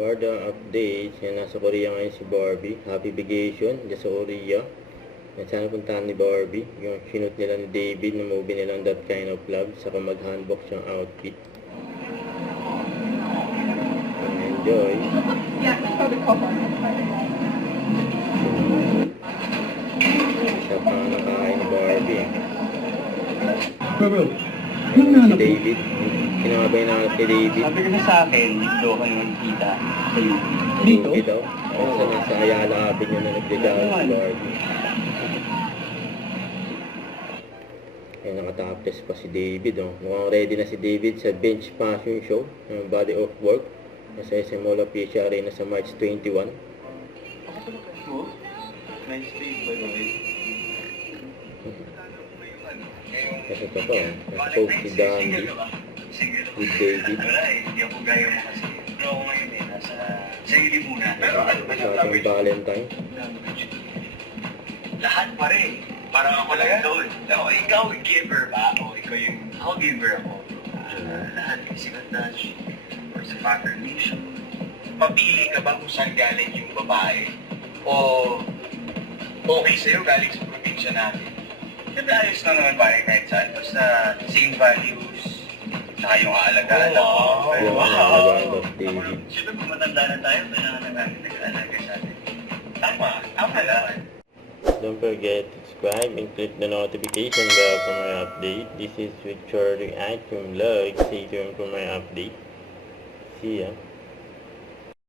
For the updates, yan, nasa Korea ngayon si Barbie. Happy vacation dyan sa Korea. Yan, sana puntahan ni Barbie. Yung shoot nila ni David na movie nilang That Kind of Love. Saka mag-handbook siyang outfit. Enjoy. Siya pa nakain ni Barbie. Bro, Si David. Kinakabay na si David. sabi kasi sa akin, dito kayo nakikita sa YouTube. Dito? Dito? Kasi nasa Ayala Avenue na nagdadaan si Barbie. Ayan, nakatapos pa si David. Oh. Mukhang ready na si David sa bench fashion show ng Body of Work sa SM Mall of Asia Arena sa March 21. Nice day, by the way. Kasi ito pa, nasa-post si Dandy with David. Wala eh, hindi ako gaya mo kasi. Pero ako ngayon eh, nasa sarili muna. Sa ating Valentine. Lahat pa rin. Parang ako lang doon. O, ikaw giver ba? O, ikaw yung... Ako giver ako. Lahat kasi touch or sa patronation. Papili ka ba kung saan galing yung babae? O okay sa'yo galing sa probinsya natin? Siyempre ayos na naman pare kahit saan. Basta same values. Saka yung aalagaan ako. Yung aalagaan of David. Siyempre kung matanda na tayo, kailangan na natin nag-aalaga sa atin. Tama. Tama lang. Don't forget to subscribe and click the notification bell for my update. This is with Charlie Action Vlog. Stay tuned for my update. See ya.